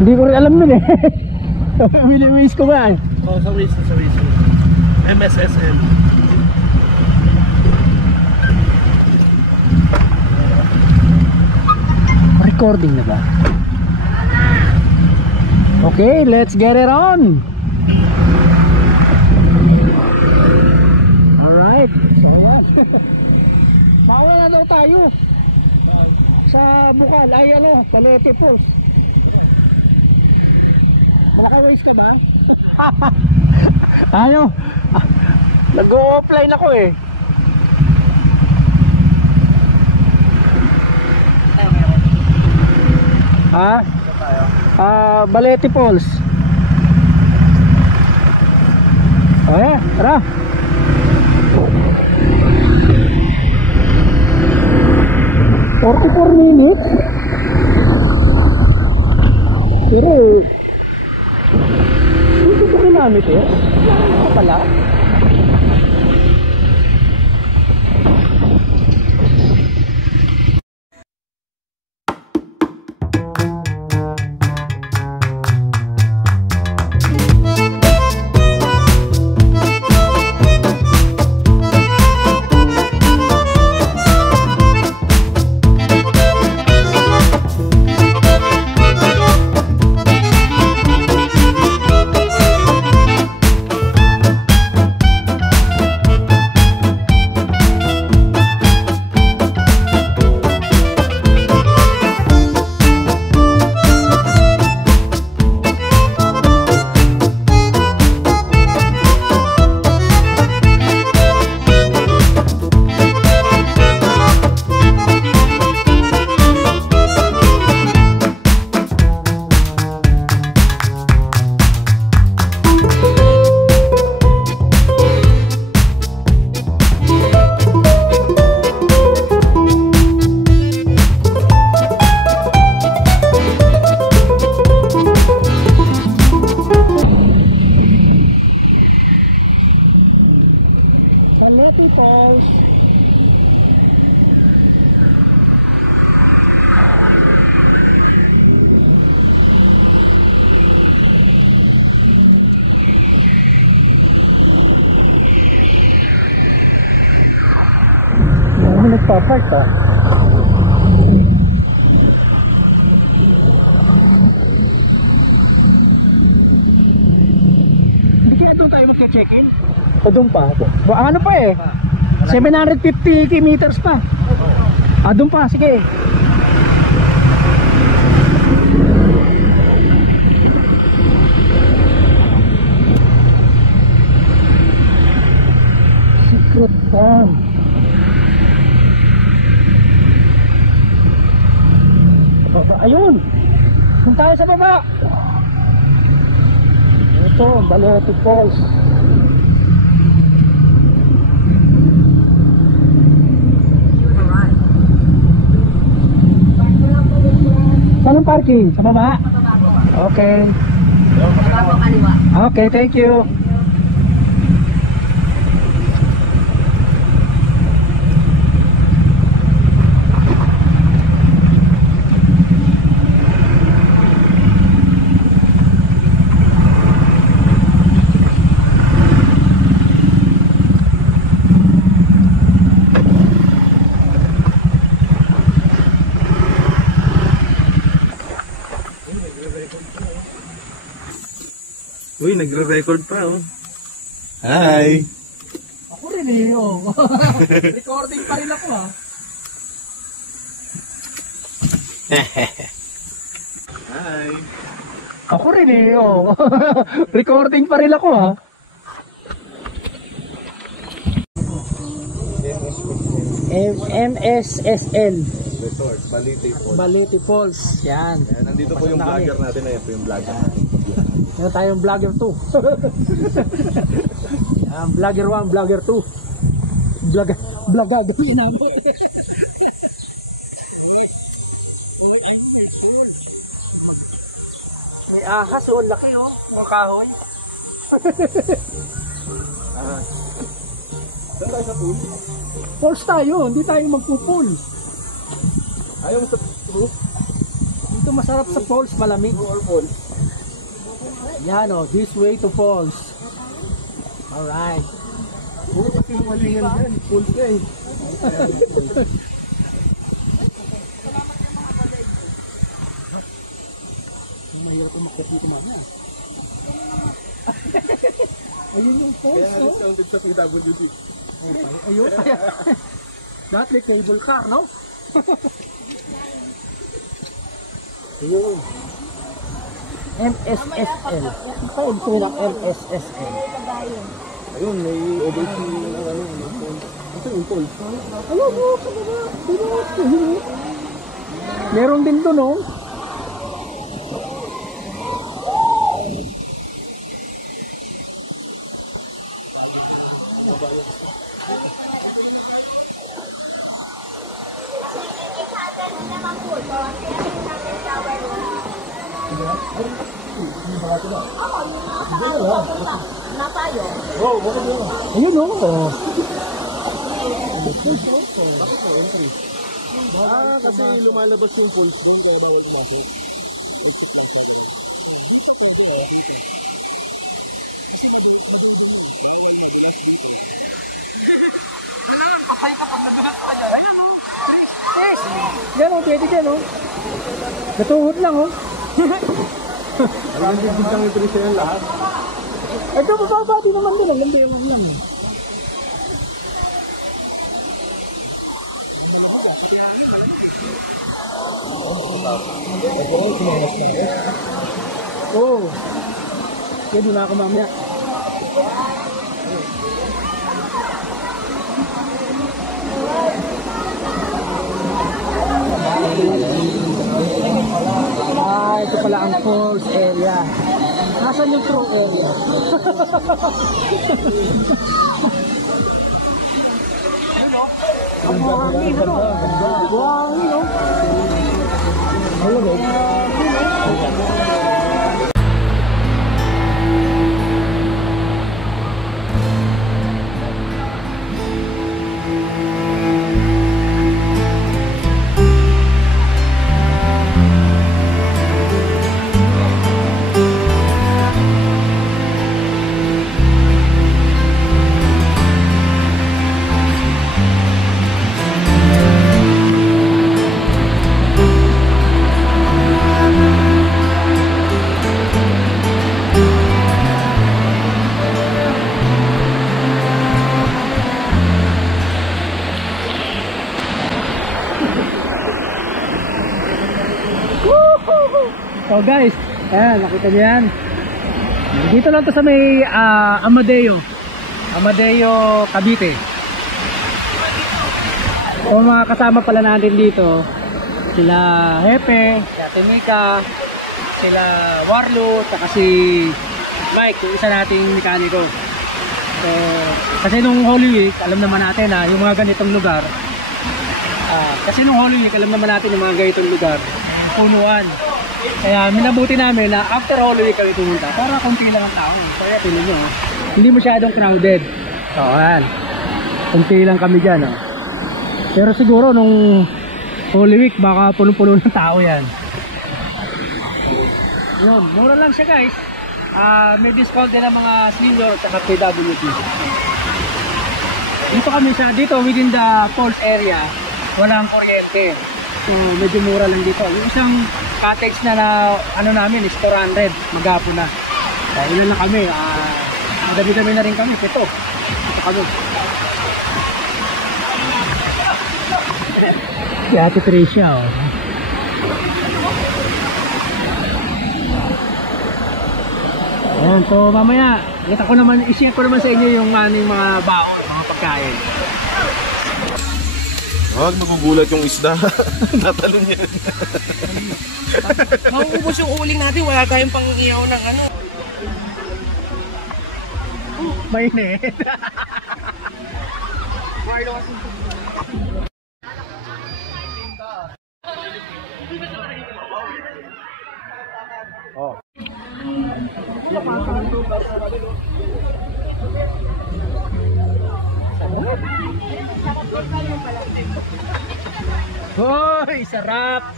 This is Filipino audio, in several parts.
Hindi ko rin alam nun eh. Wili-wis ko ba eh? Oo, sa Waze. MSSM. Recording na ba? Okay, let's get it on. Alright, so yan. Mauna na daw tayo sa Bukal, ay ano, Balete Falls. Malaki-ways ka ba? Ano? Nag-o-offline ako eh. Ha? Balete Falls. Okay, tara. "44 minutes? Pero 22 kilometers? Ano pala? Nagpapark ah. Kaya doon tayo magka-check-in? O doon pa? Ano pa eh? 750 meters pa. Doon pa, sige. Secret farm. Ayun, kung tayo sa baba. Ito, Balete Falls. Saan ang parking? Sa baba? Okay. Okay, thank you. Uy, nagre-record pa oh. Hi! Ako rin eh, oh. Recording pa rin ako ha. Hi! Ako rin eh, oh. Recording pa rin ako ha. MSSL Resort, Balete Falls. Balete Falls. Yan. Nandito po yung vlogger natin. Ayan po yung vlogger natin. Meron tayong vlogger 2. Vlogger 1, vlogger 2. Vlogger inabot. May ahas oh, laki oh, mga kahoy. Saan tayo sa pool? Falls tayo, hindi tayo magpo-pool. Ayaw mo sa pool? Ito masarap sa falls, malamig. Yan o, this way to falls. Alright. Full day. Mahirap umakyat dito mamaya. Ayun yung falls, Kaya discounted sa PWD. Ayun. Dati cable car, no? Ayun. MSSL. Ano ito ng MSSL? Ayun, may OBC na ano. Ito yung full. Ano po? Meron din to, no? Ayun, no? Kasi lumalabas yung pulse doon, kaya bawal natin. Yan, oh, pwede dyan, oh. Natuhod lang, oh. Ang biglang yung presyo yan lahat. Ito, mababa din naman din. Ang ganda yung lang, eh. Oh. Kaya doon na ako mamaya. Ah, ito pala ang falls area. Nasaan yung true area? Ang buhangin, ano? Buhangin, no? Hello, guys. So guys, ayan, nakita niyo yan. Dito lang to sa may Amadeo, Cavite. So mga kasama pala natin dito, sila Hepe, sila Temika, sila Warlo, saka si Mike, yung isa nating mekaniko. So, kasi nung Holy Week, alam naman natin na yung mga ganitong lugar, kasi nung Holy Week, alam naman natin yung mga ganitong lugar, punuan. Kaya minabuti namin na after Holy Week kami pumunta para konti lang ang tao. Kaya tingnan nyo, hindi masyadong crowded. So ayan, konti lang kami dyan. Pero siguro nung Holy Week baka punong-puno ng tao yan. Yun, mura lang siya guys. May discount din ng mga senior at PWD. Dito kami dito within the falls area, walang kuryente. So medyo mura lang dito. Yung isang cottage na ano namin is 400, maghapon na. Ilan na kami, madami-dami na rin kami, ito kami. Si Ate Tricia, oh. Ayan, so mamaya i-share ko naman sa inyo yung aming mga baon, mga pagkain. Huwag magugulat yung isda. Natalon yan. Mauubos yung uling natin, wala tayong pang-iyaw ng ano. Mainit. Oh. Hoy, sarap.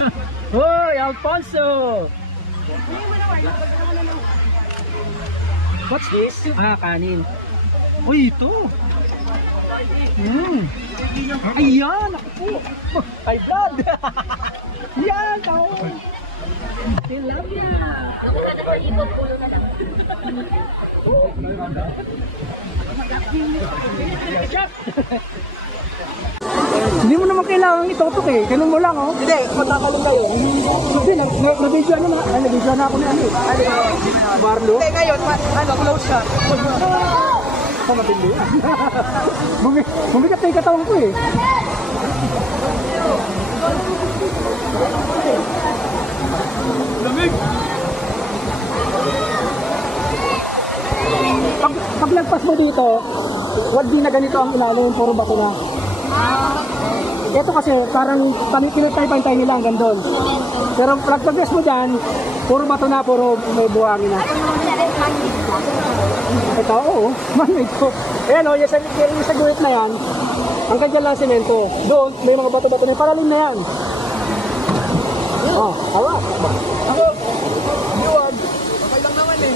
Hoy, Alfonso! What's this? Ah, kanin. Uy, ito. Ayan, ako po. Ay, blood. Yan, tao. Tilapia. Hindi mo naman kailangan itutok eh. Ganun mo lang oh. Hindi, magkakaling kayo. Hindi, nabidyo na nabidyo na ako ni ano eh. Barlo. Hindi, ngayon, close ka. Ito matindi yan. Bumigat na yung katawan ko eh. Lamig! Pag lagpas mo dito, wag di na ganito ang ilalim, puro bato na. Ito kasi parang pinatay-pantay nila hanggang doon. Pero pag-progress mo dyan, puro bato na, puro may buhangin na. Ito, oo, man-made ko. Ayan o, yung sa guhit na yan, hanggang dyan lang semento. Doon, may mga bato-bato na, paralim na yan. Oh, hawa. Ako, Diwag, okay lang naman eh.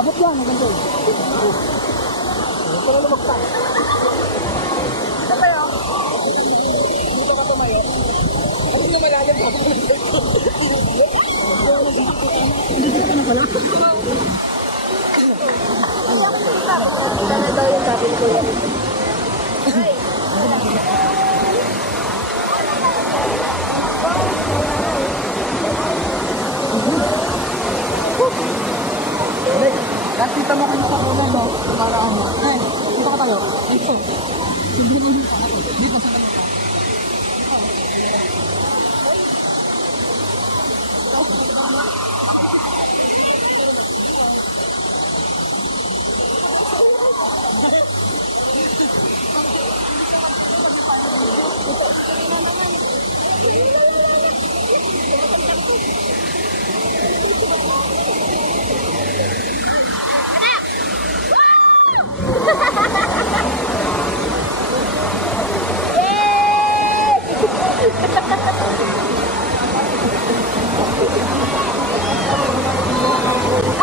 Abot yan, hanggang doon. Ito na lumagpas. Kaya, dito ka tumayo. Ay, na malalim pa. Nakita mo kayo sa una, no? Para ano? Ay, dito ka tayo. Dito. Dito sa tayo.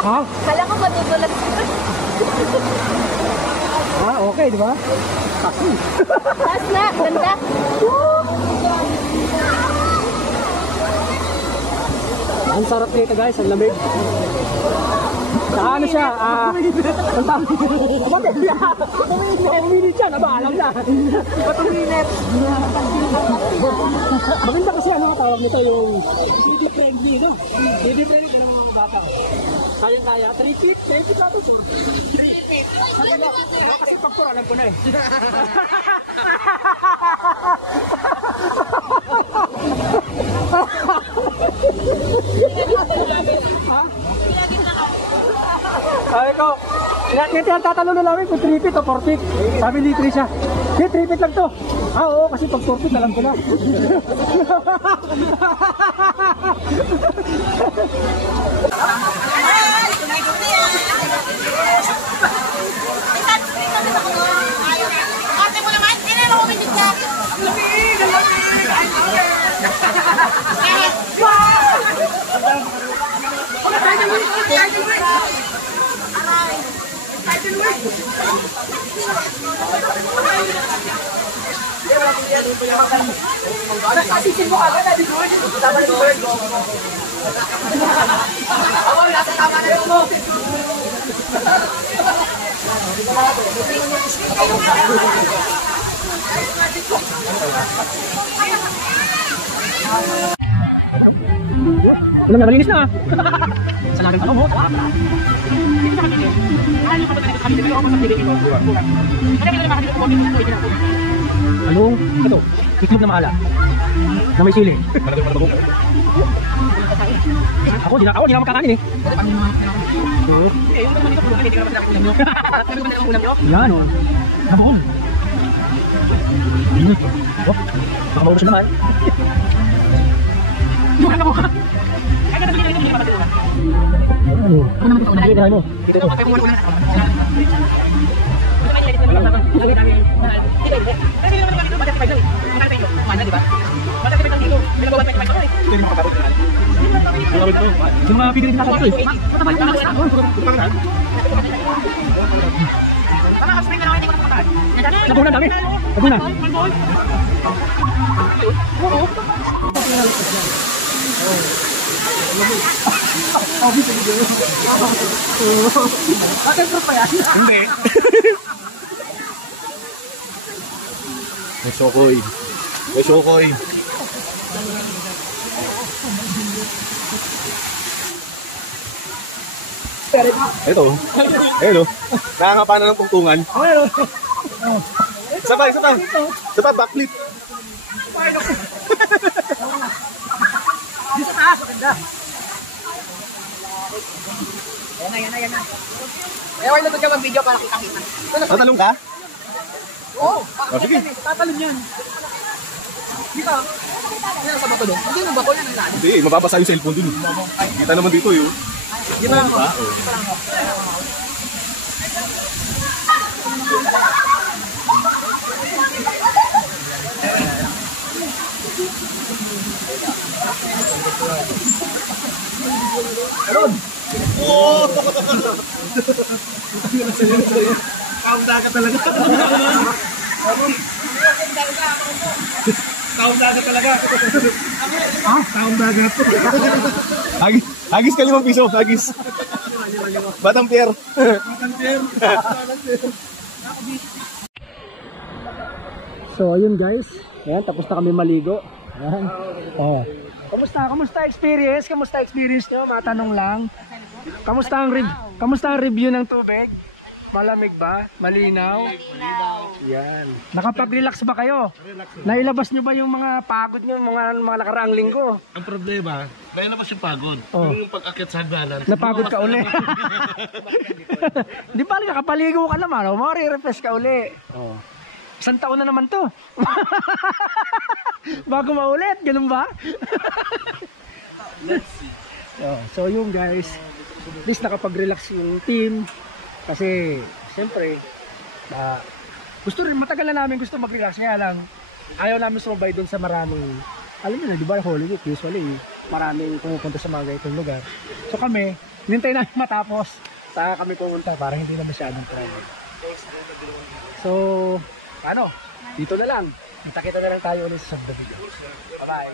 Ha? Kala ko matutulat. Ah, okay, di ba? Kasi. Taas na, ganda. Ang sarap nito guys, ang lamig. Saka ano siya, ang tawag. Uminit siya, nabaalam na. Ba't uminit? Maganda kasi ano ang tawag nito, yung baby friendly, no? Baby friendly, kailangan mga bata. Kaya, 3 feet na ito. 3 feet. Kasi pagpura, alam ko na eh. Sabi ko, tatanong na namin kung 3 feet o 4 feet. Sabi ni Trisha, 3 feet lang to. Ah, oo, kasi pag 4 feet, alam ko na. Ate mo naman, hindi na ako binigyan. Asisin mo agad na dito. Tama na word. Ako, nasa tama na mo. Alam na, malinis na. Sa laking tanong mo. Anong? Ito, itlog na mahala. Na may sili. Ako, di na makakanin eh. Oo. Yan o. Nabuhol. Oh, baka maubos naman. Bukan ako. Ay, ano naman ito mo? Ito mo. Ito mo. Yung mga pipili nila ito eh. Nabunan dami. Nabunan. Hindi. May Shokoy. May Shokoy. Ito. Ayun o. Nakangapa na ng tungtungan. Isa pa, isa pa. Isa pa, backflip. Dito taas, maganda. Yan na. Eh, wala na ka video para kita-kita. Tatalong ka? Oo. Oh, sige. Tatalon yan. Dito. Yan sa bato doon. Hindi mo bato yan ang lalim. Hindi, mababasa yung cellphone dun. Kita naman dito yun. Di ba lang ako? Kaunda ka talaga. Kaunda ka talaga. Ha? Taong dagat. Hagis ka 5 piso, hagis. Batang Pierre. So ayun guys, ayan, tapos na kami maligo. Ayan. Oh. Kamusta experience? Kamusta experience nyo? Matanong lang. Kamusta ang review ng tubig? Malamig ba? Malinaw? Yan. Nakapag-relax ba kayo? Nailabas nyo ba yung mga pagod nyo, mga nakaraang linggo? Ang problema, nailabas yung pagod. Oh. Yung pag-akit sa hagdanan. Napagod ka uli. Di ba nakapaligo ka naman, o mare-refresh ka uli. Oh. Isang taon na naman to. Bago maulit, ganun ba? So yung guys, at least nakapag-relax yung team. Kasi siyempre, matagal na namin gusto mag-relax. Kaya lang, ayaw namin sumabay doon sa maraming, alam mo na, di ba, Holy Week, usually, maraming pumupunta sa mga ganitong lugar. So kami, hinintay namin matapos, saka kami pumunta para hindi na masyadong travel. So, ano, dito na lang. Kita-kita na lang tayo ulit sa subdivision. Bye-bye.